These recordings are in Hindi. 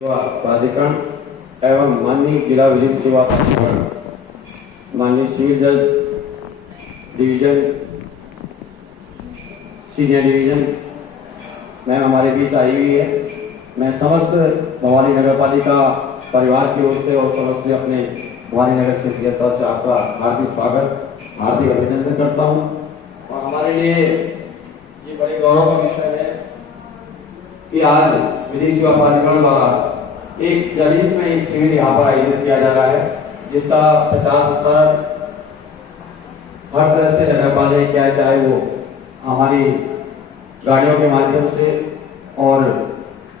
प्राधिकरण एवं माननीय जिला विधिक सेवा प्राधिकरण, माननीय सिविल जज डिवीजन, सीनियर डिवीजन में हमारे बीच आई हुई है। मैं समस्त भवानी नगर पालिका परिवार की ओर से और समस्त अपने भवानी नगर क्षेत्र की तरफ से आपका हार्दिक स्वागत, हार्दिक अभिनंदन करता हूँ। और हमारे लिए ये बड़े गौरव का विषय है कि आज विधिक सेवा प्राधिकरण द्वारा एक जनहित में एक शिविर यहाँ पर आयोजित किया जा रहा है, जिसका प्रचार हर तरह से नगर पालिका किया, चाहे वो हमारी गाड़ियों के माध्यम से और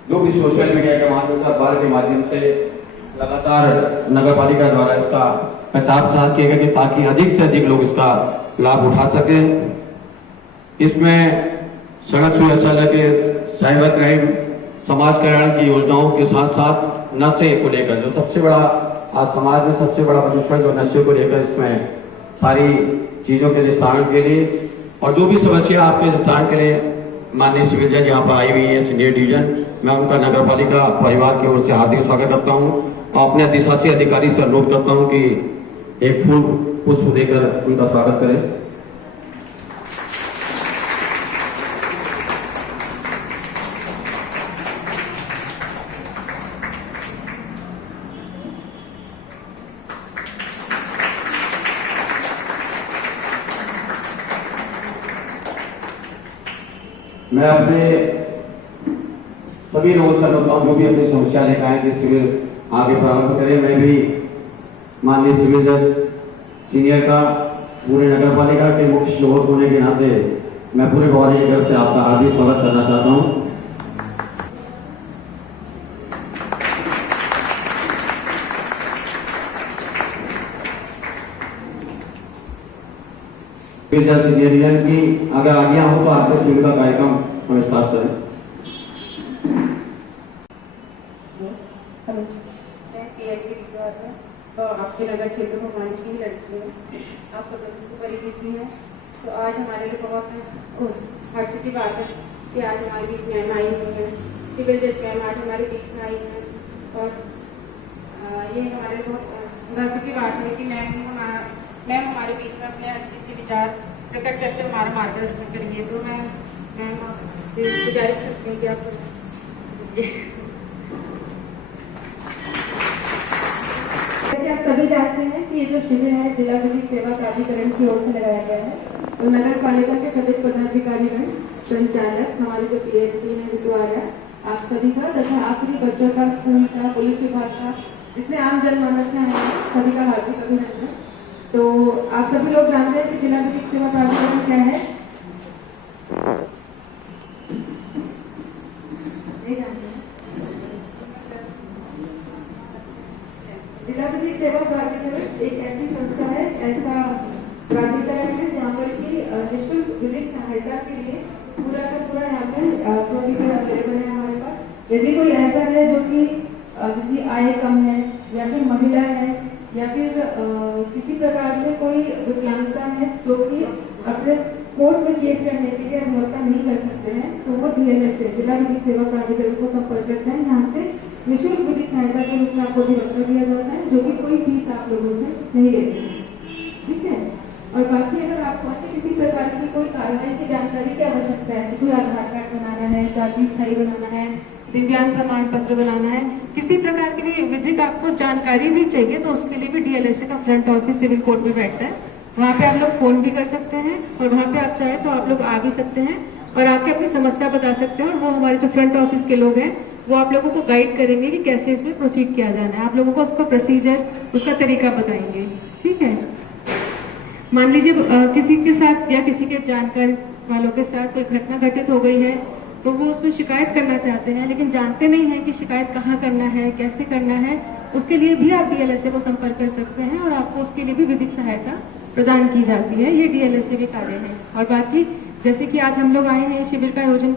जो भी सोशल मीडिया के माध्यम से, अखबार के माध्यम से लगातार नगर पालिका द्वारा इसका प्रचार किया गया, ताकि अधिक से अधिक लोग इसका लाभ उठा सके। इसमें सड़क सुरक्षा के, साइबर क्राइम, समाज कल्याण की योजनाओं के साथ साथ नशे को लेकर, जो सबसे बड़ा आज समाज में सबसे बड़ा प्रदूषण जो नशे को लेकर, इसमें सारी चीजों के निस्तारण के लिए और जो भी समस्या आपके निस्तारण के लिए माननीय सिविल जज यहाँ पर आई हुई है, सीनियर डिवीजन, मैं उनका नगर पालिका परिवार की ओर से हार्दिक स्वागत करता हूँ और अपने अधिशासी अधिकारी से अनुरोध करता हूँ कि एक फूल पुष्प देकर उनका स्वागत करें। मैं अपने सभी लोगों से अनुरोध हूं, जो भी अपनी समस्या लेकर आए कि शिविर आगे प्रारंभ करें। मैं भी माननीय सिविल जज सीनियर का पूरे नगर पालिका के मुख्य शोध होने के नाते मैं पूरे भवानी नगर से आपका हार्दिक स्वागत करना चाहता हूं। सीनियर डिवीजन की अगर आज्ञा हो तो आपके शिविर का कार्यक्रम हम स्टार्ट करें। तो आपके नगर क्षेत्र में हमारी 3 लड़की है, आप सब से परिचित ही हैं। तो आज हमारे लिए बहुत हर्ष की बात है कि आज हमारे बीच मैम आई हुई है, सिविल जज मैम आज हमारे बीच में आई है। और ये हमारे बहुत गर्व की बात है कि मैम हमारे बीच में अपने अच्छे विचार प्रकट करके हमारा मार्गदर्शन करेंगे। तो मैं मैम गुजारिश करती हूँ कि आप आप सभी जानते हैं कि ये जो शिविर है जिला विधिक सेवा प्राधिकरण की ओर से लगाया गया है। तो नगर पालिका के सभी पदाधिकारीगण, संचालक, हमारे जो पीएसपी है द्वारा आप सभी का तथा आप सभी बच्चों का, स्कूल का, पुलिस विभाग का, जितने आम जनमानस में हैं सभी का हार्दिक अभिनंदन। तो आप सभी लोग जानते हैं कि जिला विधिक सेवा प्राधिकरण क्या है? जिला विधिक सेवा प्राधिकरण एक ऐसी संस्था है, ऐसा प्राधिकरण है जहाँ पर की निःशुल्क विधिक सहायता के लिए पूरा का पूरा यहाँ पर प्रोसीजर अवेलेबल है हमारे पास। यदि कोई ऐसा है जो कि जिसकी आय कम है या फिर महिला है या फिर किसी प्रकार से कोई विकलांगता है जो कि अपने कोर्ट में केस करने के लिए अनुमति नहीं कर सकते हैं, तो वो DLS से जिला विधिक सेवा प्राधिकरण को संपर्क करते हैं। यहाँ से निःशुल्क विधिक सहायता के रूप में आपको अधिवक्ता दिया जाता है, जो कि कोई फीस आप लोगों से नहीं लेते हैं, ठीक है। और बाकी अगर आपको ऐसे किसी प्रकार की कोई कार्रवाई की जानकारी की आवश्यकता है, कोई आधार कार्ड बनाना है, जाति स्थायी बनाना है, दिव्यांग प्रमाण पत्र बनाना है, किसी प्रकार की भी विधिक आपको जानकारी भी चाहिए, तो उसके लिए भी DLSA का फ्रंट ऑफिस सिविल कोर्ट में बैठता है। वहाँ पे आप लोग फोन भी कर सकते हैं और वहाँ पे आप चाहे तो आप लोग आ भी सकते हैं और आके अपनी समस्या बता सकते हैं। और वो हमारे जो फ्रंट ऑफिस के लोग हैं वो आप लोगों को गाइड करेंगे कि कैसे इसमें प्रोसीड किया जाना है, आप लोगों को उसका प्रोसीजर, उसका तरीका बताएंगे, ठीक है। मान लीजिए किसी के साथ या किसी के जानकार वालों के साथ कोई घटना घटित हो गई है, तो वो उसमें शिकायत करना चाहते हैं लेकिन जानते नहीं है कि शिकायत कहाँ करना है, कैसे करना है, उसके लिए भी आप DLSA को संपर्क कर सकते हैं और आपको उसके लिए भी विधिक सहायता प्रदान की जाती है। ये DLSA के कार्य है। और बाकी जैसे कि आज हम लोग आए हैं शिविर का आयोजन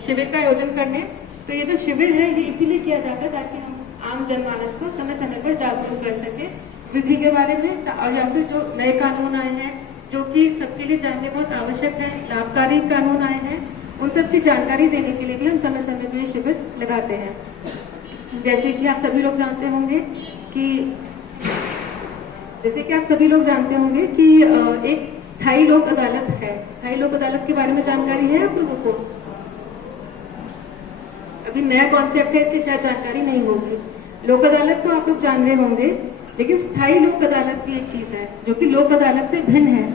शिविर का आयोजन करने, तो ये जो शिविर है ये इसीलिए किया जाता है ताकि हम आम जनमानस को समय समय पर जागरूक कर सके विधि के बारे में, और या फिर जो नए कानून आए हैं जो कि सबके लिए जानने बहुत आवश्यक है, लाभकारी कानून आए हैं, उन सब की जानकारी देने के लिए भी हम समय समय पर ये शिविर लगाते हैं। जैसे कि आप सभी लोग जानते होंगे कि एक स्थायी लोक अदालत है। स्थायी लोक अदालत के बारे में जानकारी है आप लोगों को? अभी नया कॉन्सेप्ट है, इसकी शायद जानकारी नहीं होगी। लोक अदालत तो आप लोग जान रहे होंगे, लेकिन स्थायी लोक अदालत भी एक चीज है जो कि लोक अदालत से भिन्न है।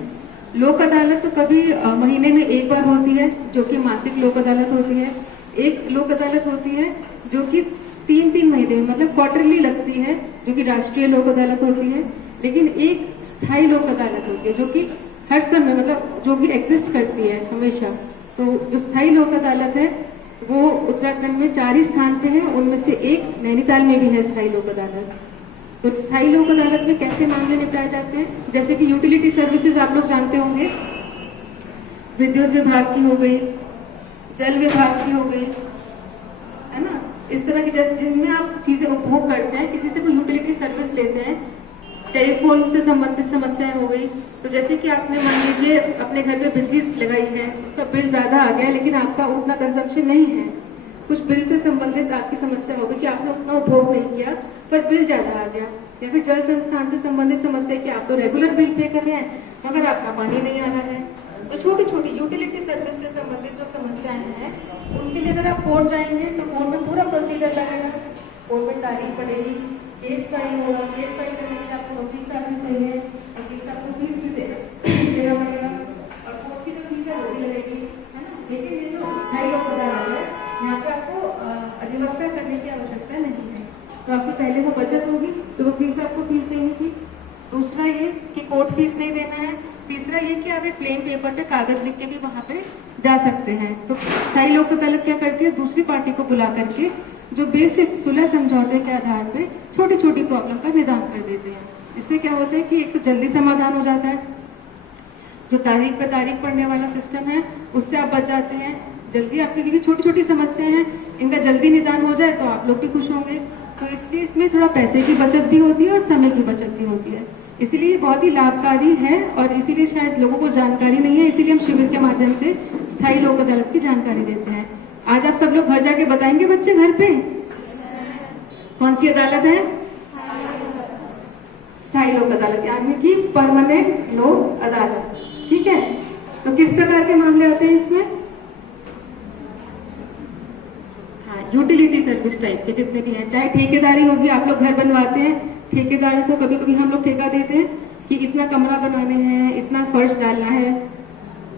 लोक अदालत तो कभी महीने में एक बार होती है, जो कि मासिक लोक अदालत होती है। एक लोक अदालत होती है जो कि 3-3 महीने में, मतलब क्वार्टरली लगती है, जो कि राष्ट्रीय लोक अदालत होती है। लेकिन एक स्थायी लोक अदालत होती है जो कि हर समय, मतलब जो भी एग्जिस्ट करती है हमेशा। तो जो स्थायी लोक अदालत है वो उत्तराखंड में 4 ही स्थान पे है, उनमें से एक नैनीताल में भी है स्थायी लोक अदालत। तो स्थायी लोक अदालत में कैसे मामले निपटाए जाते हैं? जैसे कि यूटिलिटी सर्विसेज आप लोग जानते होंगे, विद्युत विभाग की हो गई, जल विभाग की हो गई, है ना। इस तरह की जैसे जिनमें आप चीजें उपभोग करते हैं, किसी से कोई यूटिलिटी सर्विस लेते हैं, टेलीफोन से संबंधित समस्याएं हो गई। तो जैसे कि आपने मान लीजिए अपने घर पे बिजली लगाई है, उसका बिल ज्यादा आ गया है, लेकिन आपका उतना कंजम्पशन नहीं है, कुछ बिल से संबंधित आपकी समस्या हो गई कि आपने उतना उपभोग नहीं किया पर बिल ज्यादा आ गया। या फिर जल संस्थान से संबंधित समस्या कि आप तो रेगुलर बिल पे कर रहे हैं मगर आपका पानी नहीं आ रहा है। तो छोटी छोटी यूटिलिटी सर्विस से संबंधित जो समस्याएं हैं उनके लिए अगर आप कोर्ट जाएंगे तो कोर्ट में पूरा प्रोसीजर लगेगा, कोर्ट में तारीख पड़ेगी, केस फाइल होगा, केस फाइल करने के लिए आपको वकील साहब भी चाहिए, वकील साहब को फीस भी देना पड़ेगा और कोर्ट की जो फीस है वो भी लगेगी, है ना। लेकिन ये जो स्थायी लोक अदालत है यहाँ पे आपको अधिवक्ता करने की आवश्यकता नहीं है। तो आपको पहले वो बचत होगी जो वकील साहब को फीस देनी थी, दूसरा ये कि कोर्ट फीस नहीं देना है, तीसरा ये कि आप एक प्लेन पेपर पे कागज लिख के भी वहाँ पे जा सकते हैं। तो स्थायी लोक अदालत क्या करती है, दूसरी पार्टी को बुला करके जो बेसिक सुलह समझौते के आधार पे छोटी छोटी प्रॉब्लम का निदान कर देते हैं। इससे क्या होता है कि एक तो जल्दी समाधान हो जाता है, जो तारीख पे तारीख पड़ने वाला सिस्टम है उससे आप बच जाते हैं। जल्दी आपकी क्योंकि छोटी छोटी समस्याएं हैं, इनका जल्दी निदान हो जाए तो आप लोग भी खुश होंगे। तो इसलिए इसमें थोड़ा पैसे की बचत भी होती है और समय की बचत भी होती है, इसीलिए बहुत ही लाभकारी है। और इसीलिए शायद लोगों को जानकारी नहीं है, इसीलिए हम शिविर के माध्यम से स्थायी लोक अदालत की जानकारी देते हैं। आज आप सब लोग घर जाके बताएंगे बच्चे घर पे कौन सी अदालत है? स्थायी लोक अदालत, यानी कि परमानेंट लोक अदालत। ठीक है, तो किस प्रकार के मामले आते हैं इसमें? हाँ, यूटिलिटी सर्विस टाइप के जितने भी हैं, चाहे ठेकेदारी होगी, आप लोग घर बनवाते हैं, ठेकेदार को कभी कभी हम लोग ठेका देते हैं कि इतना कमरा बनाने हैं, इतना फर्श डालना है,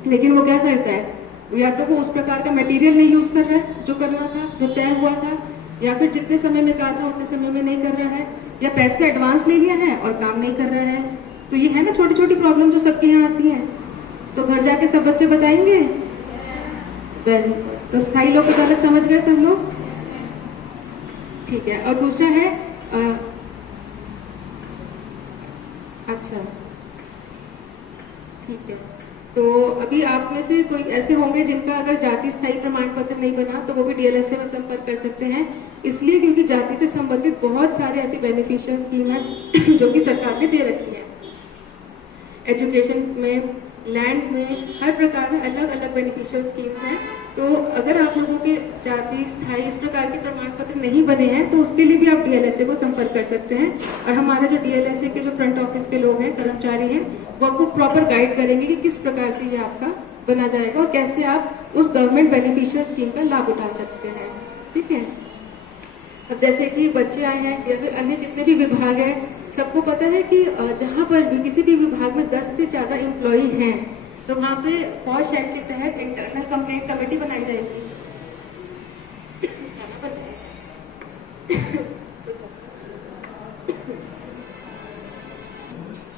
लेकिन वो क्या करता है, या तो वो उस प्रकार का मटेरियल नहीं यूज कर रहा है जो करना था, जो तय हुआ था, या फिर जितने समय में कहा था उतने समय में नहीं कर रहा है, या पैसे एडवांस ले लिया है और काम नहीं कर रहा है। तो ये है ना छोटी छोटी प्रॉब्लम जो सबके यहाँ आती है। तो घर जाके सब बच्चे बताएंगे। वेरी गुड, तो स्थायी लोक अदालत समझ गए सब लोग? ठीक है, और दूसरा है अच्छा ठीक है, तो अभी आप में से कोई ऐसे होंगे जिनका अगर जाति स्थायी प्रमाण पत्र नहीं बना तो वो भी डीएलएसए में संपर्क कर सकते हैं। इसलिए क्योंकि जाति से संबंधित बहुत सारे ऐसी बेनिफिशियल स्कीम है जो कि सरकार ने दे रखी है। एजुकेशन में, लैंड में, हर प्रकार में अलग अलग बेनिफिशियल स्कीम्स हैं। तो अगर आप लोगों के जाति स्थायी इस प्रकार के प्रमाण पत्र नहीं बने हैं तो उसके लिए भी आप डीएलएसए को संपर्क कर सकते हैं। और हमारे जो डीएलएसए के जो फ्रंट ऑफिस के लोग हैं, कर्मचारी हैं, वो आपको प्रॉपर गाइड करेंगे कि किस प्रकार से ये आपका बना जाएगा और कैसे आप उस गवर्नमेंट बेनिफिशियल स्कीम का लाभ उठा सकते हैं। ठीक है, अब जैसे कि बच्चे आए हैं या फिर अन्य जितने भी विभाग हैं, सबको पता है कि जहाँ पर भी किसी भी विभाग में 10 से ज़्यादा एम्प्लॉई हैं तो वहाँ पे पॉश एक्ट के तहत इंटरनल कंप्लेंट कमेटी बनाई जाएगी।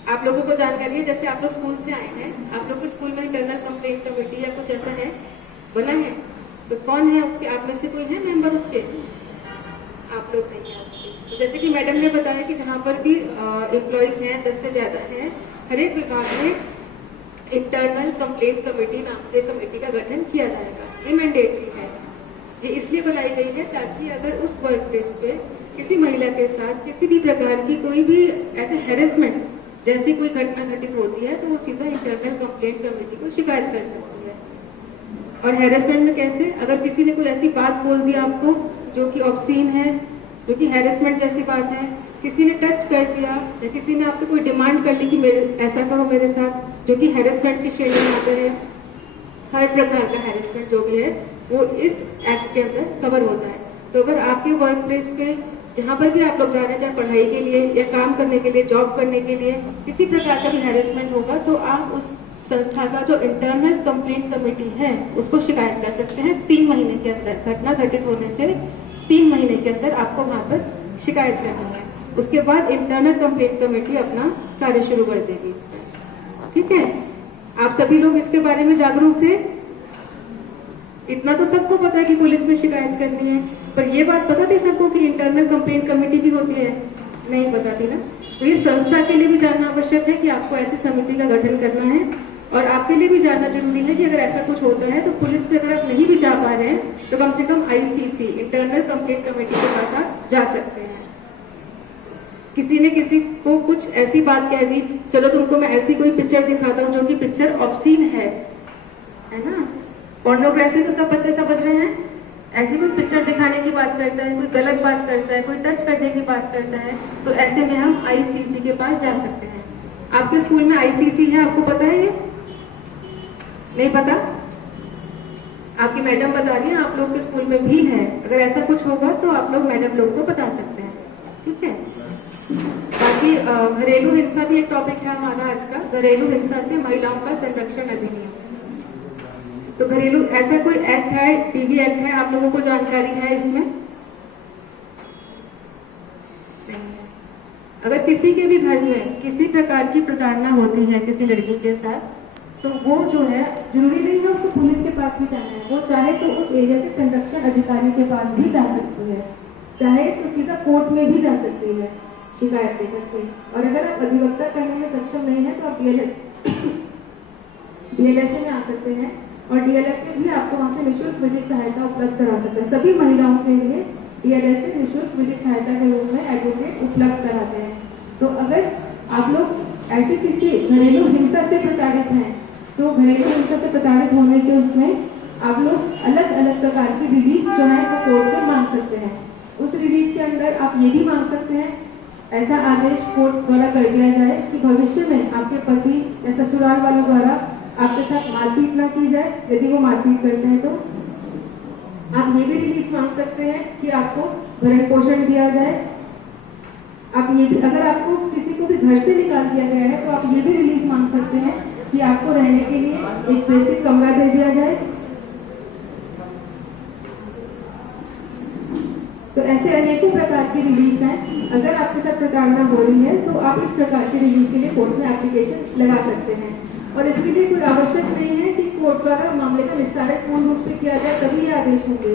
आप लोगों को जानकारी है, जैसे आप लोग स्कूल से आए हैं, आप लोग के स्कूल में इंटरनल कंप्लेंट कमेटी या कुछ ऐसा है बना है, तो कौन है उसके? आप में से कोई है मेंबर उसके? आप लोग नहीं है उसके। तो जैसे कि मैडम ने बताया कि जहाँ पर भी एम्प्लॉयज हैं 10 से ज़्यादा हैं, हर एक विभाग में इंटरनल कंप्लेंट कमेटी नाम से कमेटी का गठन किया जाएगा। ये मैंडेटरी है, ये इसलिए बनाई गई है ताकि अगर उस वर्क प्लेस पे किसी महिला के साथ किसी भी प्रकार की कोई भी ऐसे हैरेसमेंट जैसी कोई घटना घटित होती है तो वो सीधा इंटरनल कंप्लेंट कमेटी को शिकायत कर सकती है। और हैरेसमेंट में कैसे, अगर किसी ने कोई ऐसी बात बोल दी आपको जो कि ऑब्सीन है, जो कि हैरेसमेंट जैसी बात है, किसी ने टच कर दिया या किसी ने आपसे कोई डिमांड कर ली कि मेरे ऐसा करो मेरे साथ, जो कि हैरेसमेंट की श्रेणी में आते हैं। हर प्रकार का हैरेसमेंट जो भी है वो इस एक्ट के अंदर कवर होता है। तो अगर आपके वर्क प्लेस पे जहाँ पर भी आप लोग जा रहे हैं, चाहे पढ़ाई के लिए या काम करने के लिए, जॉब करने के लिए, किसी प्रकार का भी हैरेसमेंट होगा तो आप उस संस्था का जो इंटरनल कंप्लेंट कमेटी है उसको शिकायत कर सकते हैं 3 महीने के अंदर। घटना घटित होने से 3 महीने के अंदर आपको वहाँ पर शिकायत करनी है। उसके बाद इंटरनल कंप्लेंट कमेटी अपना कार्य शुरू कर देगी इस पर। ठीक है, आप सभी लोग इसके बारे में जागरूक थे। इतना तो सबको पता है कि पुलिस में शिकायत करनी है, पर ये बात पता थी सबको कि इंटरनल कंप्लेंट कमेटी भी होती है? नहीं पता थी ना। तो ये संस्था के लिए भी जानना आवश्यक है कि आपको ऐसी समिति का गठन करना है, और आपके लिए भी जानना जरूरी है कि अगर ऐसा कुछ होता है तो पुलिस पे अगर आप नहीं भी जा पा रहे हैं तो कम से कम ICC इंटरनल कंप्लेंट कमेटी के पास आप जा सकते हैं। किसी ने किसी को कुछ ऐसी बात कह दी, चलो तुमको मैं ऐसी कोई पिक्चर दिखाता हूँ जो कि पिक्चर ऑब्सीन है ना, पोर्नोग्राफी तो सब बच्चे समझ रहे हैं। ऐसी कोई पिक्चर दिखाने की बात करता है, कोई गलत बात करता है, कोई टच करने की बात करता है, तो ऐसे में हम ICC के पास जा सकते हैं। आपके स्कूल में ICC है, आपको पता है? ये नहीं पता? आपकी मैडम बता रही है, आप लोग के स्कूल में भी है। अगर ऐसा कुछ होगा तो आप लोग मैडम लोग को बता सकते हैं। ठीक है, बाकी घरेलू हिंसा भी एक टॉपिक था हमारा आज का, घरेलू हिंसा से महिलाओं का संरक्षण अधिनियम। तो घरेलू ऐसा कोई एक्ट है, टीवी एक्ट है, आप लोगों को जानकारी है इसमें? अगर किसी के भी घर में किसी प्रकार की प्रताड़ना होती है किसी लड़की के साथ, तो वो जो है जरूरी नहीं है उसको पुलिस के पास भी जाना है, वो चाहे तो उस एरिया के संरक्षण अधिकारी के पास भी जा सकती है, चाहे तो सीधा कोर्ट में भी जा सकती है शिकायत देकर के। और अगर आप अधिवक्ता करने में सक्षम नहीं है तो आप DLSA में आ सकते हैं, और DLSA भी आपको वहाँ से निःशुल्क विधिक सहायता उपलब्ध करा सकते हैं। सभी महिलाओं के लिए DLSA निःशुल्क विधिक सहायता के रूप में एडवोकेट उपलब्ध कराते हैं। तो अगर आप लोग ऐसे किसी घरेलू हिंसा से प्रताड़ित हैं तो घरेलू हिंसा से प्रताड़ित होने के उसमें आप लोग अलग अलग प्रकार की रिलीफ जो है वो कोर्ट से मांग सकते हैं। उस रिलीफ के अंदर आप ये भी मांग सकते हैं, ऐसा आदेश कोर्ट द्वारा कर दिया जाए कि भविष्य में आपके पति या ससुराल वालों द्वारा आपके साथ मारपीट ना की जाए। यदि वो मारपीट करते हैं तो आप ये भी रिलीफ मांग सकते हैं कि आपको भरण पोषण दिया जाए। आप ये भी, अगर आपको किसी को भी घर से निकाल दिया गया है तो आप ये भी रिलीफ मांग सकते हैं कि आपको रहने के लिए एक बेसिक कमरा दे दिया जाए। तो ऐसे अनेकों प्रकार की रिलीफ हैं। अगर आपके साथ प्रताड़ना हो रही है तो आप इस प्रकार के रिलीफ के लिए कोर्ट में एप्लीकेशन लगा सकते हैं, और इसके लिए कोई आवश्यक नहीं है कि कोर्ट द्वारा मामले का निस्तारण पूर्ण रूप से किया जाए तभी ये आदेश होंगे।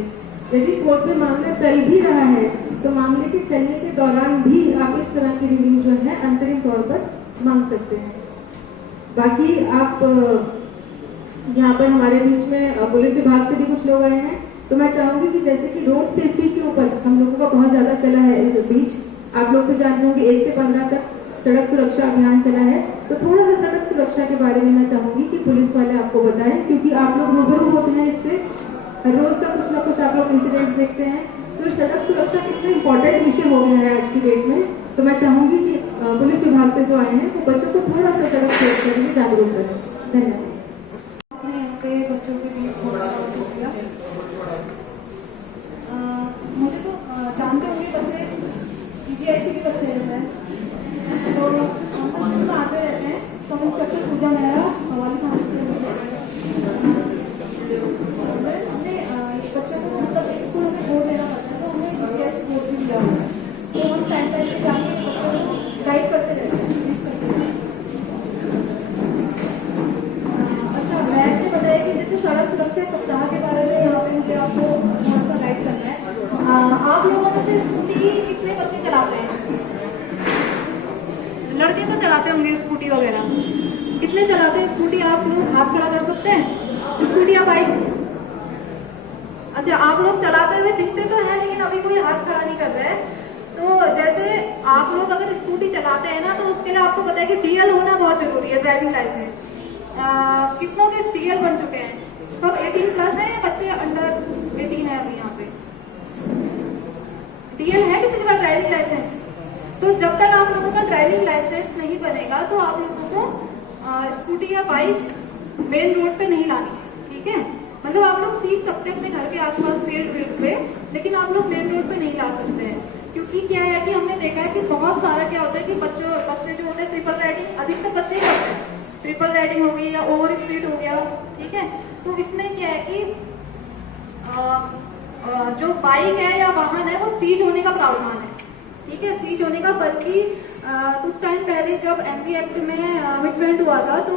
यदि कोर्ट में मामला चल भी रहा है तो मामले के चलने के दौरान भी आप इस तरह की रिलीफ जो है अंतरिम तौर पर मांग सकते हैं। बाकी आप यहाँ पर हमारे बीच में पुलिस विभाग से भी कुछ लोग आए हैं, तो मैं चाहूंगी कि जैसे कि रोड सेफ्टी के ऊपर हम लोगों का बहुत ज्यादा चला है इस बीच, आप लोग तो जानते होंगे 1 से 15 तक सड़क सुरक्षा अभियान चला है, तो थोड़ा सा सड़क सुरक्षा के बारे में मैं चाहूंगी कि पुलिस वाले आपको बताएं, क्योंकि आप लोग रूबरू होते हैं इससे, हर रोज का कुछ ना कुछ आप लोग इंसिडेंट देखते हैं। तो सड़क सुरक्षा कितना इंपॉर्टेंट विषय हो गया है आज की डेट में, तो मैं चाहूंगी कि पुलिस विभाग से जो आए हैं वो बच्चों को थोड़ा सा सड़क सुरक्षा के लिए जागरूक करें। धन्यवाद। बच्चों के लिए मुझे तो जानते होंगे बच्चे CBSE के बच्चे रहते हैं, तो हम आते रहते हैं। सब इंस्पेक्टर पूजा मेरा हमारी हमने बच्चों को मतलब एक स्कूल में बोर्ड देना पड़ता है, तो हमने CBSE बोर्ड भी दिया हुआ है, तो हम टाइम टाइम से जाके बच्चों को गाइड करते रहते हैं। अच्छा, मैम ने बताया कि जैसे सड़क सुरक्षा सप्ताह के बारे में यहाँ पे मुझे आपको थोड़ा सा गाइड करना है। आप लोगों में से स्कूटी कितने बच्चे चलाते हैं? लड़के तो चलाते होंगे स्कूटी वगैरह, कितने चलाते हैं स्कूटी? आप लोग हाथ खड़ा कर सकते हैं? स्कूटी या बाइक? अच्छा, आप लोग चलाते हुए दिखते तो हैं लेकिन अभी कोई हाथ खड़ा नहीं कर रहा है। तो जैसे आप लोग अगर स्कूटी चलाते हैं ना, तो उसके लिए आपको पता है कि DL होना बहुत जरूरी है, ड्राइविंग लाइसेंस। कितनों के DL बन चुके हैं? सब 18+ हैं या बच्चे अंडर 18 है अभी यहाँ पे? डीएल है किसी के पास ड्राइविंग लाइसेंस? तो जब तक आप लोगों का ड्राइविंग लाइसेंस नहीं बनेगा तो आप लोगों को स्कूटी या बाइक मेन रोड पे नहीं लानी है, ठीक है? मतलब आप लोग सीख सकते हैं अपने घर के आसपास फील्ड पे, लेकिन आप लोग मेन रोड पे नहीं ला सकते हैं। क्योंकि क्या है कि हमने देखा है कि बहुत सारा क्या होता है कि बच्चे जो होते हैं ट्रिपल राइडिंग, अधिकतर बच्चे ही करते हैं। ट्रिपल राइडिंग हो गई या ओवर स्पीड हो गया, ठीक है? तो इसमें क्या है कि जो बाइक है या वाहन है वो सीज होने का प्रावधान है, ठीक है? सीज होने का, बल्कि कुछ टाइम पहले जब एमवी एक्ट में अमेंडमेंट हुआ था तो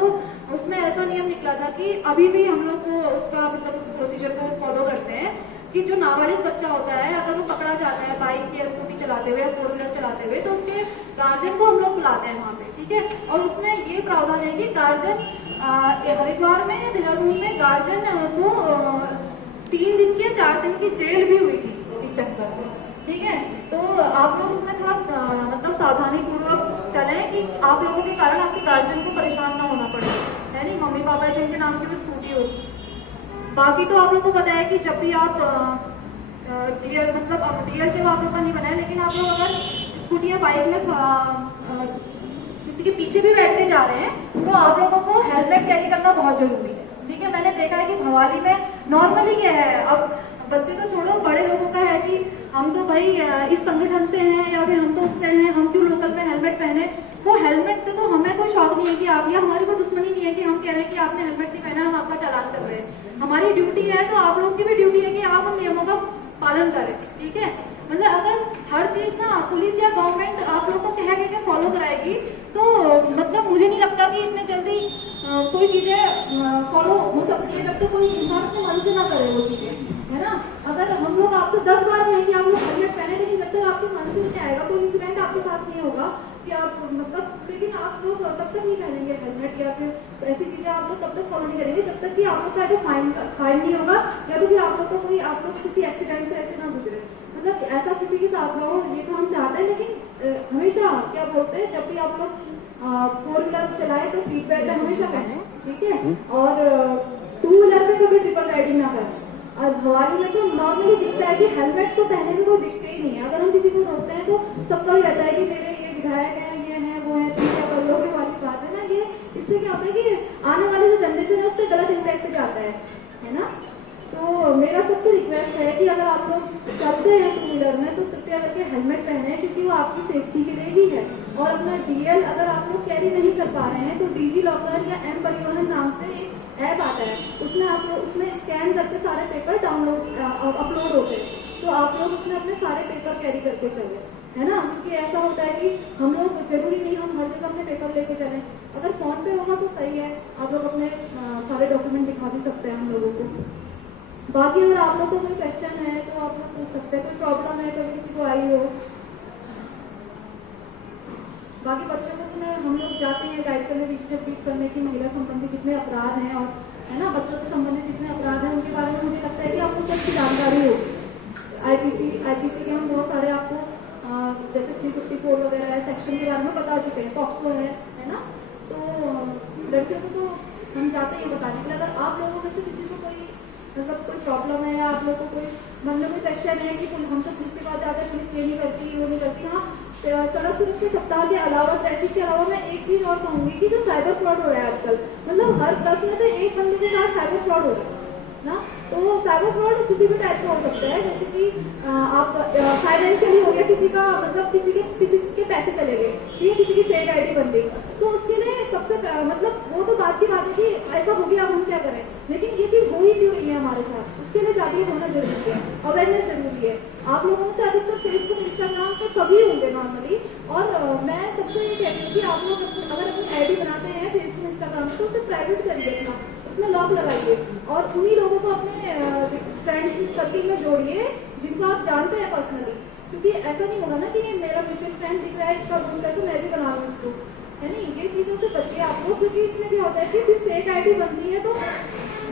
उसमें ऐसा नियम निकला था कि अभी भी हम लोग को उसका मतलब उस प्रोसीजर को फॉलो करते हैं कि जो नाबालिग बच्चा होता है अगर वो पकड़ा जाता है बाइक या स्कूटी चलाते हुए या 4 व्हीलर चलाते हुए तो उसके गार्जियन को हम लोग बुलाते हैं वहाँ पे, ठीक है? और उसमें ये प्रावधान है कि गार्जियन हरिद्वार में या देहरादून में गार्जियन को 3 दिन की 4 दिन की जेल भी हुई थी इस चक्कर में, ठीक है? तो आप लोग इसमें थोड़ा मतलब सावधानी पूर्वक चलें कि आप लोगों के कारण आपके गार्जियन को परेशान ना होना पड़े, है नहीं? मम्मी पापा जिनके नाम की भी स्कूटी हो। बाकी तो आप लोगों को पता है कि जब भी आप डीएल मतलब डीएल जो आप लोग का नहीं बना है, लेकिन आप लोग अगर स्कूटी या बाइक में किसी के पीछे भी बैठ के जा रहे हैं तो आप लोगों को हेलमेट कैरी करना बहुत जरूरी है, ठीक है? मैंने देखा है कि भवाली में नॉर्मली क्या है, अब बच्चे तो छोड़ो, बड़े लोगों का है कि हम तो भाई इस संगठन से हैं या फिर हम तो उससे हैं, हम क्यों लोकल में हेलमेट पहने? वो हेलमेट पे तो हमें कोई शौक नहीं है कि आप, या हमारी कोई दुश्मनी नहीं है कि हम कह रहे हैं कि आपने हेलमेट नहीं पहना हम आपका चालान कर रहे हैं। हमारी ड्यूटी है, तो आप लोग की भी ड्यूटी है कि आप उन नियमों का पालन करें, ठीक है? मतलब अगर हर चीज ना पुलिस या गवर्नमेंट आप लोग को कह के फॉलो कराएगी तो मतलब मुझे नहीं लगता कि इतने जल्दी कोई चीजें फॉलो हो सकती है जब तक कोई इंसान अपने मन से ना करे वो चीजें, है ना? अगर हम लोग आपसे 10 बार कहें कि आप लोग हेलमेट पहने, लेकिन जब तक आपके मन से नहीं आएगा कोई इंसिडेंट आपके साथ नहीं होगा कि आप मतलब, लेकिन आप लोग तब तक नहीं पहनेंगे हेलमेट या फिर ऐसी चीजें आप लोग तब तक फॉलो नहीं करेंगे जब तक कि आप लोग का जो फाइन नहीं होगा या तो फिर आप लोग को कोई आप लोग किसी एक्सीडेंट से ऐसे ना गुजरे। मतलब ऐसा किसी के साथ ना हो, ये तो हम चाहते हैं, लेकिन हमेशा क्या बोलते हैं, जब भी आप लोग 4 व्हीलर चलाए तो सीट बेल्ट हमेशा पहने, ठीक है? और 2 व्हीलर पे कभी ट्रिपल राइडिंग ना करें। और भवाली में तो नॉर्मली दिखता है कि हेलमेट तो पहने भी कोई दिखते ही नहीं है। अगर हम किसी को रोकते हैं तो सबका ही रहता है कि मेरे ये विधायक हैं, ये हैं, वो हैं, तुम क्या कर लोगे वाली बात है ना। ये इससे क्या होता है कि आने वाली जो जनरेशन है उस पर गलत इम्पैक्ट जाता है ना? तो मेरा सबसे रिक्वेस्ट है कि अगर आप लोग चलते हैं 2 व्हीलर में तो कृपया करके हेलमेट पहने, क्योंकि वो आपकी सेफ्टी के लिए ही है। और अपना डीएल अगर आप लोग कैरी नहीं कर पा रहे हैं तो डिजी लॉकर या एम परिवहन नाम से एक ऐप आता है, उसमें आप लोग उसमें स्कैन करके सारे पेपर डाउनलोड अपलोड होते हैं, तो आप लोग उसमें अपने सारे पेपर कैरी करके चले, है ना? क्योंकि ऐसा होता है कि हम लोग जरूरी नहीं हम हर जगह अपने पेपर लेके चलें। अगर फोन पे होगा तो सही है, आप लोग अपने सारे डॉक्यूमेंट दिखा भी सकते हैं हम लोगों को। बाकी अगर आप लोग को कोई क्वेश्चन है तो आप लोग पूछ सकते हैं, कोई प्रॉब्लम है कभी किसी को आई हो। बाकी बच्चों को हम लोग जाते हैं गाइड करने, विजिट करने की महिला संबंधी जितने अपराध हैं और है ना बच्चों से संबंधित जितने अपराध हैं उनके बारे में मुझे लगता है कि आपको अच्छी जानकारी हो। आईपीसी के हम बहुत सारे आपको जैसे 354 वगैरह है सेक्शन के बारे में बता चुके हैं, पॉक्सो है ना? तो लड़कियों को तो हम चाहते हैं बताने के लिए। अगर आप लोगों में से किसी को कोई मतलब कोई प्रॉब्लम है या आप लोग को कोई मतलब कोई क्वेश्चन है कि हम तो पुलिस के पास जाते हैं, पुलिस ये नहीं करती वो नहीं करती। हाँ, सड़क सुरक्षा सप्ताह के अलावा ट्रैफिक के अलावा मैं एक चीज और कहूँगी कि जो साइबर फ्रॉड हो रहा है आजकल, मतलब हर 10 में से 1 बंदे के साथ साइबर फ्रॉड हो रहा है ना। तो साइबर फ्रॉड किसी भी टाइप का हो सकता है, जैसे कि आप फाइनेंशियली हो गया, किसी का मतलब किसी के पैसे चले गए, ठीक है, किसी की फेक आईडी बन गई, तो उसके लिए सबसे मतलब वो तो बात की बात है कि ऐसा हो गया अब हम क्या करें, लेकिन ये चीज हो ही क्यों रही है हमारे साथ, उसके लिए जागरूक होना जरूरी है, अवेयरनेस जरूरी है। आप लोगों में से अधिकतर फेसबुक इंस्टाग्राम पे सभी होंगे नॉर्मली, और मैं सबसे ये कहती हूँ कि आप लोग अगर अपनी आईडी बनाते हैं फेसबुक इंस्टाग्राम तो उसे प्राइवेट करिए अपना, उसमें लॉक लगाइए और उन्हीं लोगों को अपने फ्रेंड्स सर्किल में जोड़िए जिनको आप जानते हैं पर्सनली, क्योंकि ऐसा नहीं होगा ना कि मेरा म्यूचुअल फ्रेंड दिख रहा है इसका रूम है तो मैं भी बना लूँ इसको, है नहीं? ये चीज़ों से बचिए आप लोग, क्योंकि इसमें क्या होता है कि फिर फेक आईडी बनती है तो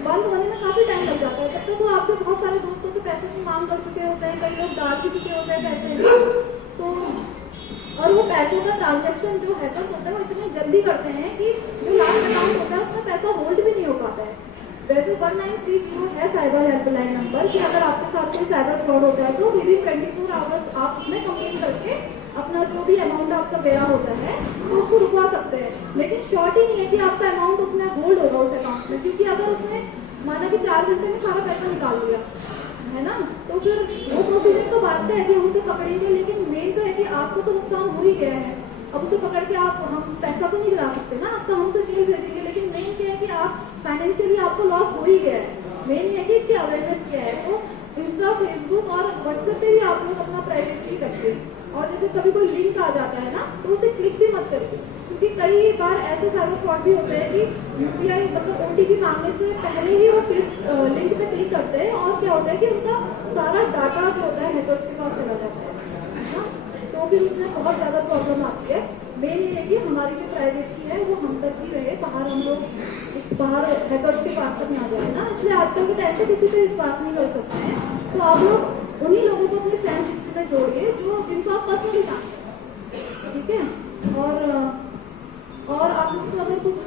बंद होने में काफ़ी टाइम लग जाता है। तब तक तो आपके बहुत सारे दोस्तों से पैसे की मांग कर चुके होते हैं, कई लोग डाल भी चुके होते हैं पैसे, तो और वो पैसों का ट्रांजेक्शन जो हैकर्स होते हैं वो इतनी जल्दी करते हैं कि जो लास्ट अकाउंट होता है उसमें पैसा होल्ड भी नहीं हो पाता है। वैसे 1930 है साइबर हेल्पलाइन नंबर कि अगर आपके साथ कोई साइबर फ्रॉड होता है तो विद इन 24 आवर्स आप उसमें कंप्लेन करके अपना जो भी अमाउंट आपका गया होता है तो उसको रुकवा सकते हैं। लेकिन शॉर्ट ही नहीं है कि आपका अमाउंट उसमें होल्ड होगा उस अकाउंट में, क्योंकि अगर उसने माना कि 4 घंटे में सारा पैसा निकाल लिया है ना, तो फिर वो प्रोसीजर तो बात है कि हम उसे पकड़ेंगे, लेकिन मेन तो है कि आपको तो नुकसान हो ही गया है। अब उसे पकड़ के हम पैसा तो नहीं दिला सकते ना, आपका हम उसे जेल भेजेंगे, लेकिन मेन क्या है कि आप फाइनेंशियली आपको लॉस हो ही गया है। मेन ये है कि इसकी अवेयरनेस क्या है। तो इंस्टा, फेसबुक और व्हाट्सएप पे भी आप लोग अपना प्राइवेसी रखते हैं, और जैसे कभी कोई लिंक आ जाता है ना तो उसे क्लिक भी मत करिए, क्योंकि कई बार ऐसे साइबर फ्रॉड भी होते हैं कि यूपीआई मतलब ओटीपी मांगने से पहले ही वो लिंक पे क्लिक करते हैं, और क्या होता है कि उनका सारा डाटा जो होता है हैकर्स के पास चला जाता है ना, तो फिर उसमें बहुत ज़्यादा प्रॉब्लम आती है। मेन ये है कि हमारी जो प्राइवेसी है वो हम तक ही रहे, बाहर हम लोग बाहर हैकर्स के पास तक ना जाए ना। इसलिए आजकल के टाइम पे किसी पे विश्वास नहीं कर सकते हैं, तो आप लोग उन्हीं लोगों को अपने फ्रेंड लिस्ट में जोड़िए जो जिनको आप पर्सनली जानते हैं, ठीक है। और आप लोग को अगर कुछ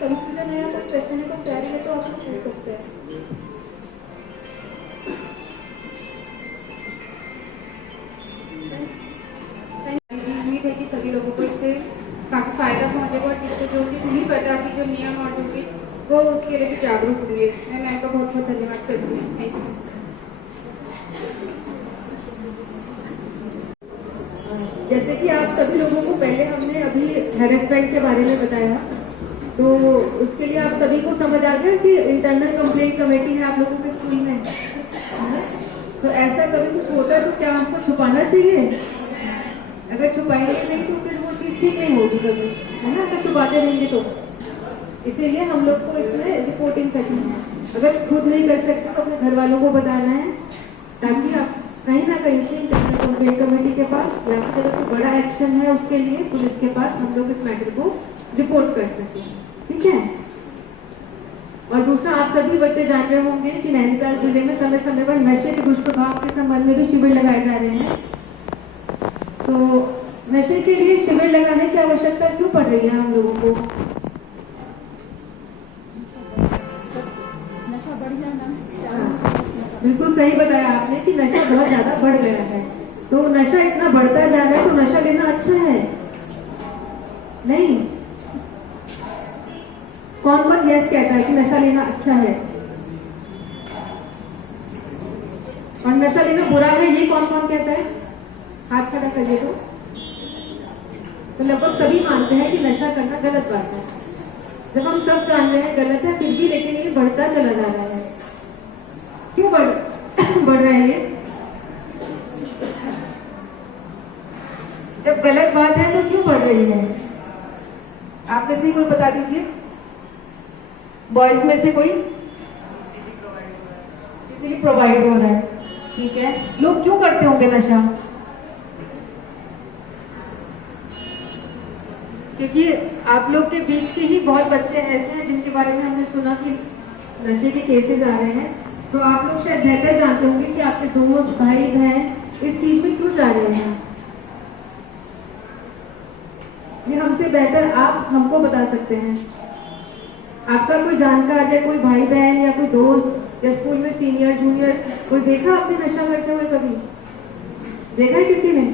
कंफ्यूजन है या कोई क्वेश्चन है, कोई क्वेरी है तो आप लोग पूछ सकते हैं। उम्मीद है कि सभी लोगों को इससे काफ़ी फायदा पहुंचेगा, और जिसको जो चीज़ नहीं पता कि जो नियम और जो भी वो उसके लिए भी जागरूक होंगे। मैं मैम का बहुत बहुत धन्यवाद करती हूँ। Thank you. जैसे कि आप सभी लोगों को पहले हमने अभी हैरेसमेंट के बारे में बताया, तो उसके लिए आप सभी को समझ आ गया कि इंटरनल कंप्लेंट कमेटी है आप लोगों के स्कूल में, तो ऐसा कभी कुछ होता है तो क्या हमको छुपाना चाहिए? अगर छुपाएंगे नहीं तो फिर वो चीज़ ठीक नहीं होगी कभी, है ना, अगर छुपाते रहेंगे तो। इसीलिए हम लोग को इसमें रिपोर्टिंग करनी है। अगर खुद नहीं कर सकते तो अपने घर वालों को बताना है, ताकि आप कहीं ना कहीं से इंटरनल कंप्लेंट कमेटी के पास या फिर अगर कोई बड़ा एक्शन है उसके लिए पुलिस के पास हम लोग इस मैटर को रिपोर्ट कर सकें, ठीक है। और दूसरा, आप सभी बच्चे जान रहे होंगे कि नैनीताल जिले में समय समय पर नशे के दुष्प्रभाव के संबंध में भी शिविर लगाए जा रहे हैं। तो नशे के लिए शिविर लगाने की आवश्यकता क्यों पड़ रही है हम लोगों को? बिल्कुल सही बताया आपने कि नशा बहुत ज्यादा बढ़ गया है। तो नशा इतना बढ़ता जा रहा है तो नशा लेना अच्छा है? नहीं। कौन कौन यस कहता है कि नशा लेना अच्छा है? और नशा लेना बुरा है, ये कौन कौन कहता है? हाथ खड़ा करिए। तो लगभग सभी मानते हैं कि नशा करना गलत बात है। जब हम सब जान रहे हैं गलत है, फिर भी लेकिन ये बढ़ता चला जा रहा है। क्यों बढ़ रहा है ये? जब गलत बात है तो क्यों बढ़ रही है? आप में से कोई बता दीजिए। बॉयज में से कोई? इसीलिए प्रोवाइड हो रहा है, ठीक है। लोग क्यों करते होंगे नशा? क्योंकि आप लोग के बीच के ही बहुत बच्चे ऐसे हैं जिनके बारे में हमने सुना कि नशे के केसेस आ रहे हैं। तो आप लोग शायद बेहतर जानते होंगे कि आपके दोस्त, भाई, बहन इस चीज में क्यों जा रहे हैं। ये हमसे बेहतर आप हमको बता सकते हैं। आपका कोई जानकार या कोई भाई बहन या कोई दोस्त या स्कूल में सीनियर जूनियर कोई देखा आपने नशा करते हुए? कभी देखा है किसी ने?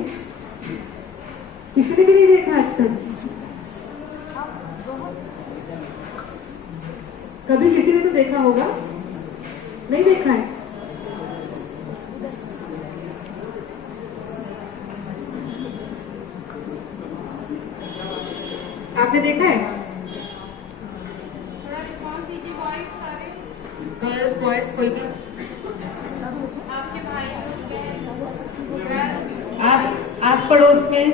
किसी ने भी नहीं देखा आज तक? कभी किसी ने तो देखा होगा, नहीं देखा है? आपने देखा है? थोड़ा रिस्पॉन्स दीजिए बॉयज सारे, गर्ल्स बॉयज कोई भी? आपके भाई आस पड़ोस में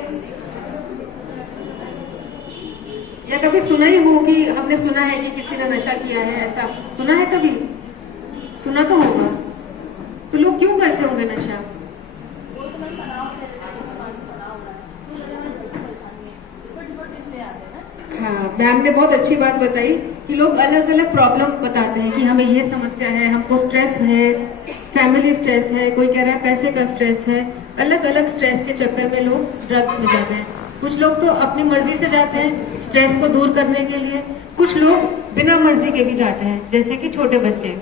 या कभी सुना ही हो कि हमने सुना है कि किसी ने नशा किया है, ऐसा सुना है कभी? सुना तो होगा। तो लोग क्यों करते होंगे नशा? हाँ, मैम ने बहुत अच्छी बात बताई कि लोग अलग अलग प्रॉब्लम बताते हैं कि हमें ये समस्या है, हमको स्ट्रेस है, फैमिली स्ट्रेस है, कोई कह रहा है पैसे का स्ट्रेस है। अलग अलग स्ट्रेस के चक्कर में लोग ड्रग्स में जाते हैं। कुछ लोग तो अपनी मर्जी से जाते हैं स्ट्रेस को दूर करने के लिए, कुछ लोग बिना मर्जी के भी जाते हैं, जैसे कि छोटे बच्चे।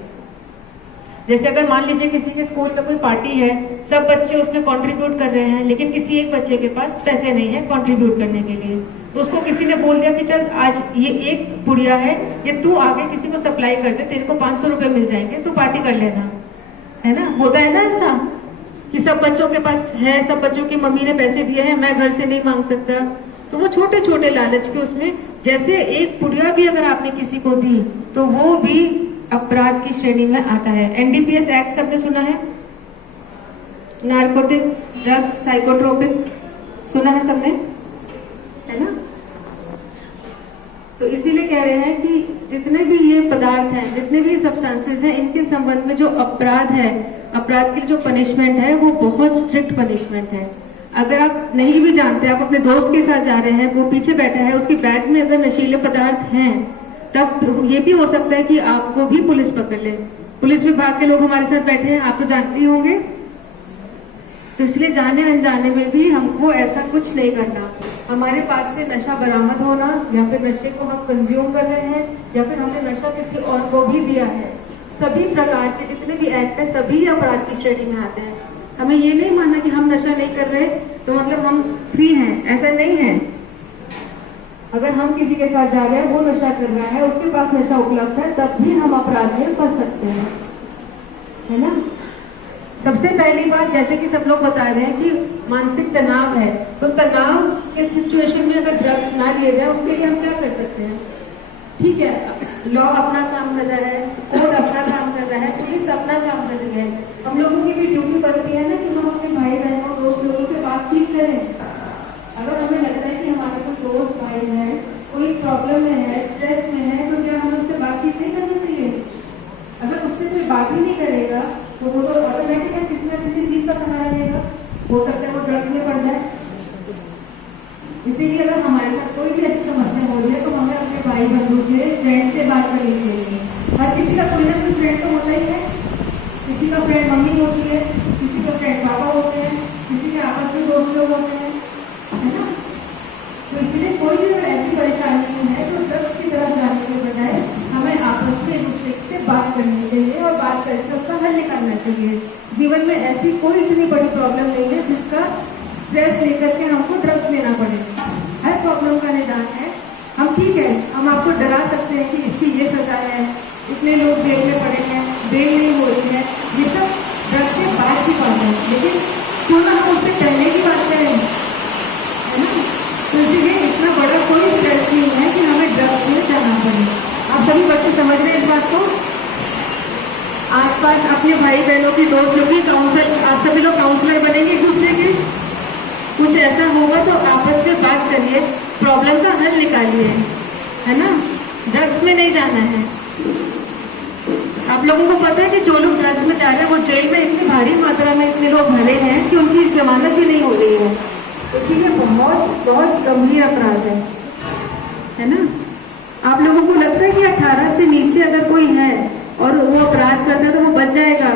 जैसे अगर मान लीजिए किसी के स्कूल में कोई पार्टी है, सब बच्चे उसमें कंट्रीब्यूट कर रहे हैं, लेकिन किसी एक बच्चे के पास पैसे नहीं है कंट्रीब्यूट करने के लिए, तो उसको किसी ने बोल दिया कि चल आज ये एक पुड़िया है, ये तू आगे किसी को सप्लाई कर दे, तेरे को 500 रुपए मिल जाएंगे, तू पार्टी कर लेना, है ना। होता है ना ऐसा कि सब बच्चों के पास है, सब बच्चों की मम्मी ने पैसे दिए हैं, मैं घर से नहीं मांग सकता, तो वो छोटे छोटे लालच के उसमें, जैसे एक पुड़िया भी अगर आपने किसी को दी तो वो भी अपराध की श्रेणी में आता है। एनडीपीएस एक्ट सबने सुना है, नारकोटिक्स ड्रग्स साइकोट्रोपिक सुना है सबने, है ना। तो इसीलिए कह रहे हैं कि जितने भी ये पदार्थ हैं, जितने भी सब्सटेंसेस हैं, इनके संबंध में जो अपराध है, अपराध की जो पनिशमेंट है वो बहुत स्ट्रिक्ट पनिशमेंट है। अगर आप नहीं भी जानते, आप अपने दोस्त के साथ जा रहे हैं, वो पीछे बैठा है, उसकी बैग में अगर नशीले पदार्थ हैं, तब ये भी हो सकता है कि आपको भी पुलिस पकड़ ले। पुलिस विभाग के लोग हमारे साथ बैठे हैं, आप तो जानते ही होंगे। तो इसलिए जाने अनजाने में भी हमको ऐसा कुछ नहीं करना। हमारे पास से नशा बरामद होना, या फिर नशे को हम कंज्यूम कर रहे हैं, या फिर हमने नशा किसी और को भी दिया है, सभी प्रकार के जितने भी एक्ट है सभी अपराध की श्रेणी में आते हैं। हमें ये नहीं मानना कि हम नशा नहीं कर रहे तो मतलब हम फ्री हैं, ऐसा नहीं है। अगर हम किसी के साथ जा रहे हैं, वो नशा कर रहा है, उसके पास नशा उपलब्ध है, तब भी हम अपराध में फंस सकते हैं, है ना। सबसे पहली बात, जैसे कि सब लोग बता रहे हैं कि मानसिक तनाव है, तो तनाव के सिचुएशन में अगर ड्रग्स ना लिए जाए, उसके लिए हम क्या कर सकते हैं। ठीक है, लॉ अपना काम कर रहा है, कोर्ट अपना काम कर रहा है, पुलिस अपना काम कर रही है, हम लोगों की भी ड्यूटी बनती है ना कि हम अपने भाई बहनों दोस्त लोगों से बातचीत करें। अगर हमें लगता है कि हमारे कोई दोस्त भाई है, कोई प्रॉब्लम में है, स्ट्रेस में है, तो क्या हमें उससे बातचीत नहीं करनी चाहिए। अगर उससे कोई बात ही नहीं करेगा तो वो तो ऑटोमेटिकली किसी न किसी चीज का सहारा लेगा, हो सकता है वो ड्रग्स में पड़ जाए। इसीलिए अगर हमारे साथ कोई भी ऐसी समस्या हो रही है तो हमें अपने भाई बंधु से, फ्रेंड से बात करनी चाहिए। हर किसी का कोई ना कोई फ्रेंड तो होता ही है, किसी का फ्रेंड मम्मी होती है, किसी का फ्रेंड पापा होते हैं, किसी के आपस में दोस्त लोग होते हैं, है ना। तो इसलिए कोई भी अगर ऐसी परेशानी है तो ड्रग्स की तरफ जाने के बजाय हमें आपस में एक दूसरे से बात करनी चाहिए और बात करके उसका हल निकालना चाहिए। जीवन में ऐसी कोई इतनी बड़ी प्रॉब्लम नहीं है जिसका स्ट्रेस लेकर के हमको ड्रग्स लेना पड़े। हर प्रॉब्लम का निदान है। हम ठीक है, हम आपको डरा सकते हैं कि इसकी ये सजा है, इतने लोग जेल में पड़े हैं, बेल नहीं हो रही है, ये सब ड्रग्स के बाद की बात है, लेकिन क्यों ना हम उससे पहले की बात करें, है ना। तो इसलिए इतना बड़ा कोई स्ट्रेस नहीं है कि हमें ड्रग्स में जाना पड़े। आप सभी बच्चे समझ रहे हैं इस बात को। आसपास अपने भाई बहनों की, दोस्तों की काउंसलर, आप सभी लोग काउंसलर बनेंगे एक दूसरे के। कुछ ऐसा होगा तो आपस में बात करिए, प्रॉब्लम का हल निकालिए, है ना। ड्रग्स में नहीं जाना है। आप लोगों को पता है कि जो लोग ड्रग्स में जा रहे हैं वो जेल में इतनी भारी मात्रा में इतने लोग भरे हैं कि उनकी जमानत भी नहीं हो रही है। तो ये बहुत बहुत गंभीर अपराध है ना। आप लोगों को लगता है कि 18 से नीचे अगर कोई है और वो अपराध करता है तो वो बच जाएगा?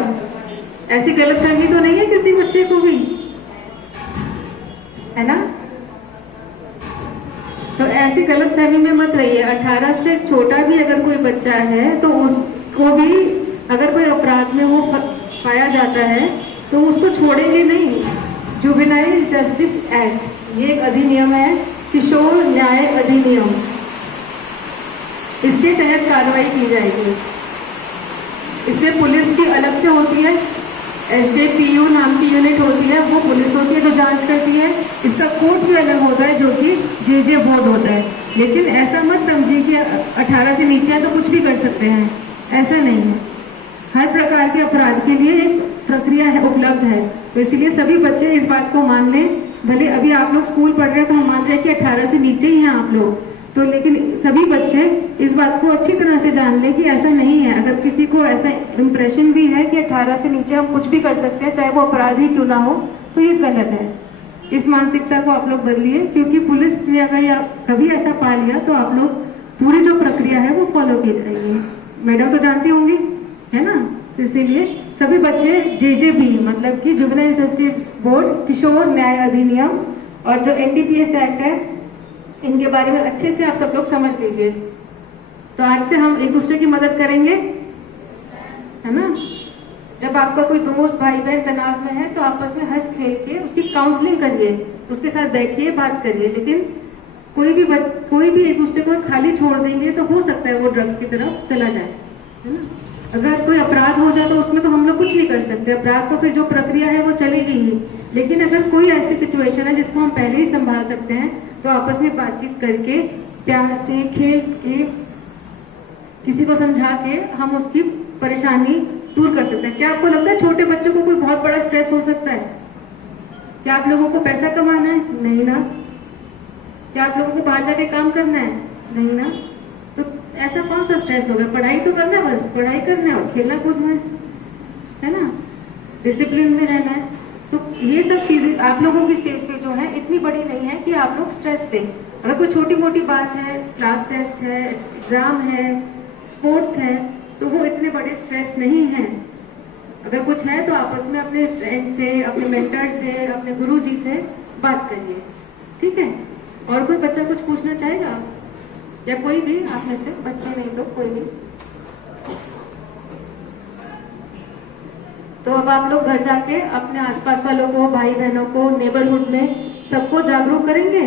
ऐसी गलतफहमी तो नहीं है किसी बच्चे को भी, है ना। तो ऐसी गलतफहमी में मत रहिए। 18 से छोटा भी अगर कोई बच्चा है तो उसको भी अगर कोई अपराध में वो पाया जाता है तो उसको छोड़ेंगे नहीं। जुवेनाइल जस्टिस एक्ट, ये एक अधिनियम है, किशोर न्याय अधिनियम, इसके तहत कार्रवाई की जाएगी। इसमें पुलिस की अलग से होती है, SJPU नाम की यूनिट होती है, वो पुलिस होती है जो जांच करती है। इसका कोर्ट भी अलग होता है जो कि JJ बोर्ड होता है। लेकिन ऐसा मत समझिए कि 18 से नीचे है तो कुछ भी कर सकते हैं, ऐसा नहीं है। हर प्रकार के अपराध के लिए एक प्रक्रिया है, उपलब्ध है। तो इसीलिए सभी बच्चे इस बात को मान लें। भले अभी आप लोग स्कूल पढ़ रहे हैं तो हम मान रहे हैं कि 18 से नीचे ही हैं आप लोग, तो लेकिन सभी बच्चे इस बात को अच्छी तरह से जान लें कि ऐसा नहीं है। अगर किसी को ऐसा इम्प्रेशन भी है कि 18 से नीचे हम कुछ भी कर सकते हैं, चाहे वो अपराध ही क्यों ना हो, तो ये गलत है। इस मानसिकता को आप लोग बदलिए, क्योंकि पुलिस ने अगर कभी ऐसा पा लिया तो आप लोग पूरी जो प्रक्रिया है वो फॉलो की जाएगी। मैडम तो जानती होंगी, है ना। तो इसीलिए सभी बच्चे JJB मतलब कि जुवेनाइल जस्टिस बोर्ड, किशोर न्याय अधिनियम और जो NDPS एक्ट है, इनके बारे में अच्छे से आप सब लोग समझ लीजिए। तो आज से हम एक दूसरे की मदद करेंगे, है ना। जब आपका कोई दोस्त भाई बहन तनाव में है तो आपस में हंस खेल के उसकी काउंसलिंग करिए, उसके साथ बैठिए, बात करिए। लेकिन कोई भी एक दूसरे को खाली छोड़ देंगे तो हो सकता है वो ड्रग्स की तरफ चला जाए, है ना। अगर कोई अपराध हो जाए तो उसमें तो हम लोग कुछ नहीं कर सकते, अपराध तो फिर जो प्रक्रिया है वो चलेगी ही। लेकिन अगर कोई ऐसी सिचुएशन है जिसको हम पहले ही संभाल सकते हैं तो आपस में बातचीत करके, प्यार से, खेल के, किसी को समझा के हम उसकी परेशानी दूर कर सकते हैं। क्या आपको लगता है छोटे बच्चों को कोई बहुत बड़ा स्ट्रेस हो सकता है? क्या आप लोगों को पैसा कमाना है? नहीं ना। क्या आप लोगों को बाहर जाके काम करना है? नहीं ना। तो ऐसा कौन सा स्ट्रेस होगा? पढ़ाई तो करना है, बस पढ़ाई करना है और खेलना कूदना है ना, डिसिप्लिन में रहना है। तो ये सब चीजें आप लोगों की स्टेज पे जो है इतनी बड़ी नहीं है कि आप लोग स्ट्रेस दें। अगर कोई छोटी मोटी बात है, क्लास टेस्ट है, एग्जाम है, स्पोर्ट्स है, तो वो इतने बड़े स्ट्रेस नहीं है। अगर कुछ है तो आपस में अपने फ्रेंड से, अपने मेंटर से, अपने गुरुजी से बात करिए, ठीक है। और कोई बच्चा कुछ पूछना चाहेगा या कोई भी आप में से? बच्चे नहीं तो कोई भी। तो अब आप लोग घर जाके अपने आसपास वालों को, भाई बहनों को, नेबरहुड में सबको जागरूक करेंगे।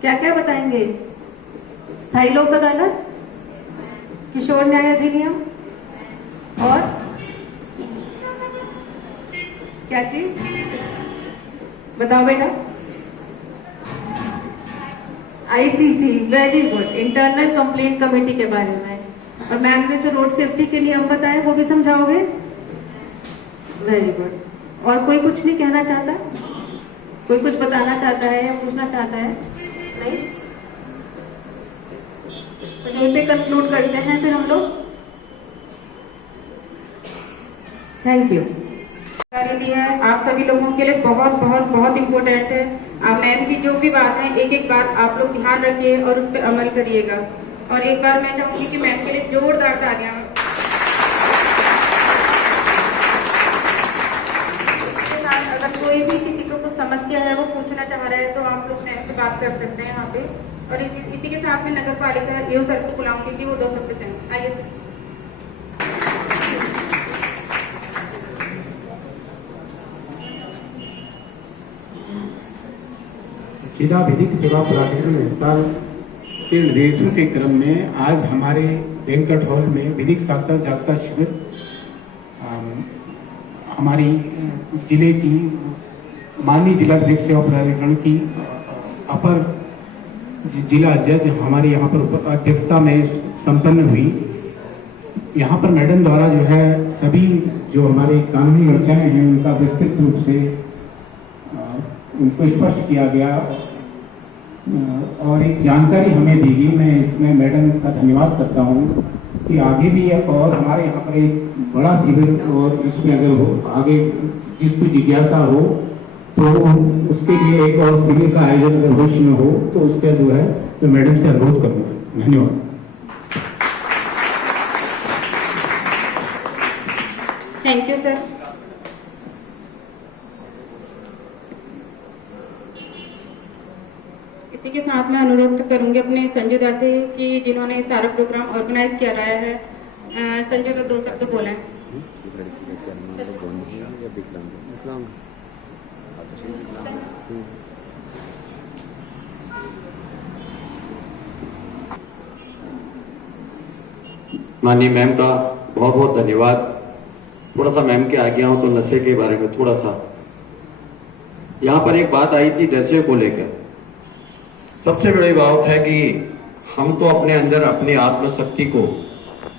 क्या क्या बताएंगे? स्थायी लोक अदालत, किशोर न्याय अधिनियम, और क्या चीज बताओ बेटा? ICC, very good, internal complaint committee के बारे में। और मैम ने जो रोड सेफ्टी के नियम बताए वो भी समझाओगे? Very good. और कोई कुछ नहीं कहना चाहता? कोई कुछ बताना चाहता है या पूछना चाहता है? नहीं? तो यहीं पे कंक्लूड करते हैं फिर हम लोग। Thank you. दी है आप सभी लोगों के लिए बहुत बहुत बहुत इम्पोर्टेंट है। आप मैम की जो भी बात है, एक एक बात आप लोग ध्यान रखिए और उस पर अमल करिएगा। और एक बार मैं चाहूंगी कि मैम के लिए जोरदार तालियां। अगर कोई भी किसी को कुछ समस्या है, वो पूछना चाह रहा है, तो आप लोग मैम से बात कर सकते हैं यहाँ पे। और इसी के साथ में नगर पालिका यो सर को बुलाऊंगी कि वो 2 शब्द कहें। आइए सर। जिला विधिक सेवा प्राधिकरण हड़ताल के निर्देशों के क्रम में आज हमारे बैंक्वेट हॉल में विधिक साक्षरता जागरूकता शिविर हमारी जिले की माननीय जिला विधिक सेवा प्राधिकरण की अपर जिला जज हमारी यहाँ पर अध्यक्षता में संपन्न हुई। यहाँ पर मैडम द्वारा जो है सभी जो हमारे कानूनी रचनाएं हैं उनका विस्तृत रूप से उनको स्पष्ट किया गया और एक जानकारी हमें दी गई। मैं इसमें मैडम का धन्यवाद करता हूँ कि आगे भी और हमारे यहाँ पर एक बड़ा शिविर और इसमें अगर हो आगे जिसको जिज्ञासा हो तो उसके लिए एक और शिविर का आयोजन अगर भविष्य में हो तो उसका जो है तो मैडम से अनुरोध करूँगा। धन्यवाद। Thank you sir. इसी के साथ मैं अनुरोध करूंगी अपने संजय दा से कि जिन्होंने सारा प्रोग्राम ऑर्गेनाइज किया रहा है, संजय दा 2 शब्द बोलें। माननीय मैम का बहुत बहुत धन्यवाद। थोड़ा सा मैम के आ गया हूं तो नशे के बारे में थोड़ा सा, यहाँ पर एक बात आई थी नशे को लेकर। सबसे बड़ी बात है कि हम तो अपने अंदर अपनी आत्मशक्ति को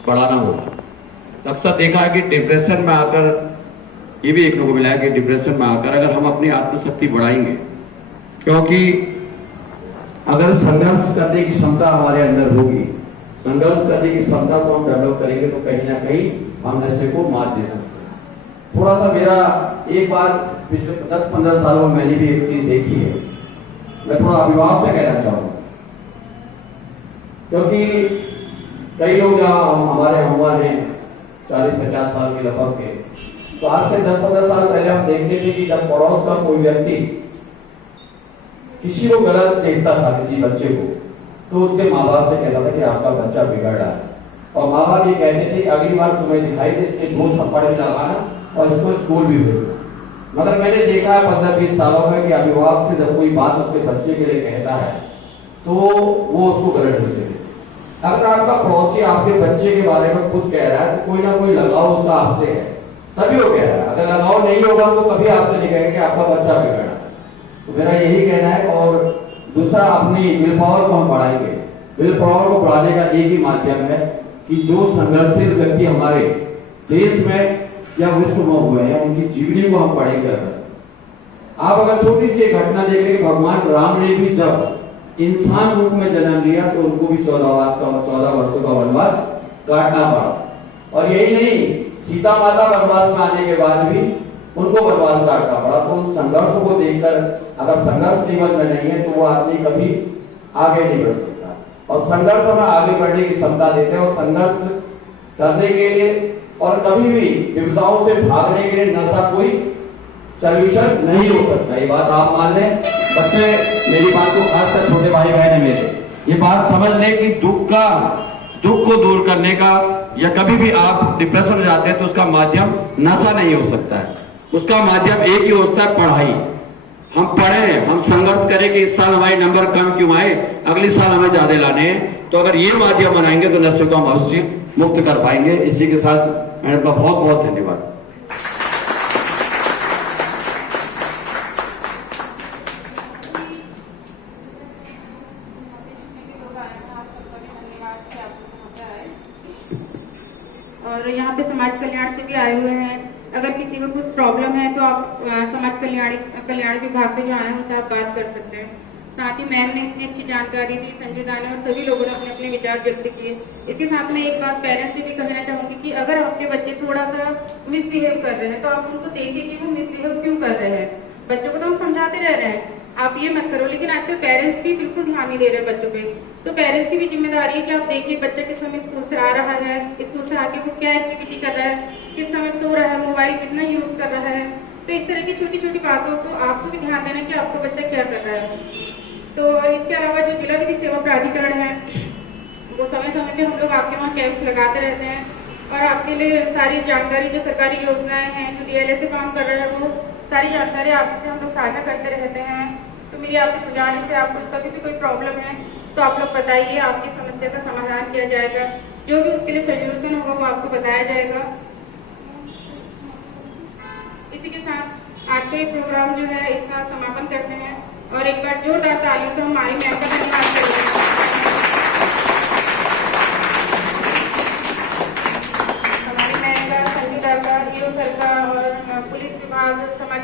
बढ़ाना होगा। अक्सर देखा है कि डिप्रेशन में आकर, ये भी देखने को मिला है कि डिप्रेशन में आकर अगर हम अपनी आत्मशक्ति बढ़ाएंगे, क्योंकि अगर संघर्ष करने की क्षमता हमारे अंदर होगी, संघर्ष करने की क्षमता को हम डेवलप करेंगे तो कहीं ना कहीं हम नशे को मात दे सकते हैं। थोड़ा सा मेरा एक बार पिछले 10-15 सालों में मैंने भी एक चीज देखी है, मैं थोड़ा अभिभावक से कहना चाहूंगा, क्योंकि कई लोग जहाँ हमारे हमवार हैं 40-50 साल के लगभग के, तो आज से 10-15 साल पहले हम देखते थे कि जब पड़ोस का कोई व्यक्ति किसी को गलत देखता था किसी बच्चे को, तो उसके माँ बाप से कहता था कि आपका बच्चा बिगड़ रहा है, और माँ बाप ये कहते थे कि अगली बार तुम्हें दिखाई दे इसके 2 थप्पड़ भी लगाना और इसको स्कूल भी भेजना। मगर मैंने देखा है 15-20 सालों में कि अभिभावक से जब कोई बात उसके बच्चे के लिए कहता है तो वो उसको गलत ढंग से लेते। अगर आपका पड़ोसी आपके बच्चे के बारे में खुद कह रहा है तो कोई ना कोई लगाव उसका आपसे है, तभी वो कह रहा है। अगर लगाव नहीं होगा तो कभी आपसे नहीं कहेगा कि आपका बच्चा बिगड़ा। तो मेरा यही कहना है। और दूसरा, अपनी विल पावर को हम बढ़ाएंगे। विल पावर को बढ़ाने का एक ही माध्यम है कि जो संघर्षशील व्यक्ति हमारे देश में या विश्व में हुए हैं उनकी जीवनी को हम पढ़ेंगे। आप अगर छोटी सी घटना देखें कि भगवान राम ने भी जब इंसान रूप में जन्म लिया तो उनको भी 14 वर्षों का वनवास काटना पड़ा। और यही नहीं, सीता माता वनवास में आने के बाद भी उनको वनवास काटना पड़ा। तो उन संघर्ष को देखकर अगर संघर्ष जीवन में नहीं है तो वो आदमी कभी आगे नहीं बढ़ सकता। और संघर्ष हमें आगे बढ़ने की क्षमता देते हैं। और संघर्ष करने के लिए और कभी भी विपदाओं से भागने के लिए नशा कोई सॉल्यूशन नहीं हो सकता। ये बात आप मान लें। बच्चे मेरी बात को, खासकर छोटे भाई बहन है मेरे, ये बात समझ लें कि दुख को दूर करने का, या कभी भी आप डिप्रेशन में जाते हैं तो उसका माध्यम नशा नहीं हो सकता है। उसका माध्यम एक ही होता है, पढ़ाई। हम पढ़े, हम संघर्ष करें कि इस साल हमारे नंबर कम क्यों आए, अगले साल हमें ज्यादा लाने हैं। तो अगर ये माध्यम बनाएंगे तो नशे को हम अवश्य मुक्त कर पाएंगे। इसी के साथ मैडम का बहुत बहुत धन्यवाद। और यहाँ पे समाज कल्याण से भी आए हुए हैं। अगर किसी को कुछ प्रॉब्लम है तो आप समाज कल्याण विभाग से जो आए हैं उनसे आप बात कर सकते हैं। साथ ही मैम ने इतनी अच्छी जानकारी दी, संजय दा ने और सभी लोगों ने अपने अपने विचार व्यक्त किए। इसके साथ में एक बात पेरेंट्स से भी कहना चाहूंगी कि अगर आपके बच्चे थोड़ा सा मिसबिहेव कर रहे हैं तो आप उनको देखिए कि वो मिसबिहेव क्यों कर रहे हैं। बच्चों को तो हम समझाते रह रहे हैं आप ये मत करो, लेकिन आजकल पेरेंट्स भी बिल्कुल ध्यान नहीं दे रहे बच्चों पे। तो पेरेंट्स की भी जिम्मेदारी है कि आप देखिए बच्चा किस समय स्कूल से आ रहा है, स्कूल से आके वो क्या एक्टिविटी कर रहा है, किस समय सो रहा है, मोबाइल कितना यूज कर रहा है। तो इस तरह की छोटी छोटी बातों को आपको भी ध्यान देना कि आपका बच्चा क्या कर रहा है। तो और इसके अलावा जो जिला विधि सेवा प्राधिकरण है वो समय समय पे हम लोग आपके वहाँ कैंप्स लगाते रहते हैं और आपके लिए सारी जानकारी जो सरकारी योजनाएं हैं, जो DLA से काम कर रहे हैं, वो सारी जानकारी आपसे हम लोग साझा करते रहते हैं। तो मेरी आपसे गुजारिश है, आपको कभी भी कोई प्रॉब्लम है तो आप लोग बताइए, आपकी समस्या का समाधान किया जाएगा। जो भी उसके लिए सोल्यूशन होगा वो आपको बताया जाएगा। इसी के साथ आज का ये प्रोग्राम जो है इसका समापन करते हैं और एक बार जोरदार तालियों से हमारी मैम का धन्यवाद करेंगे। हमारी मैम का, संजय दा का, EO सर का और पुलिस विभाग, समाज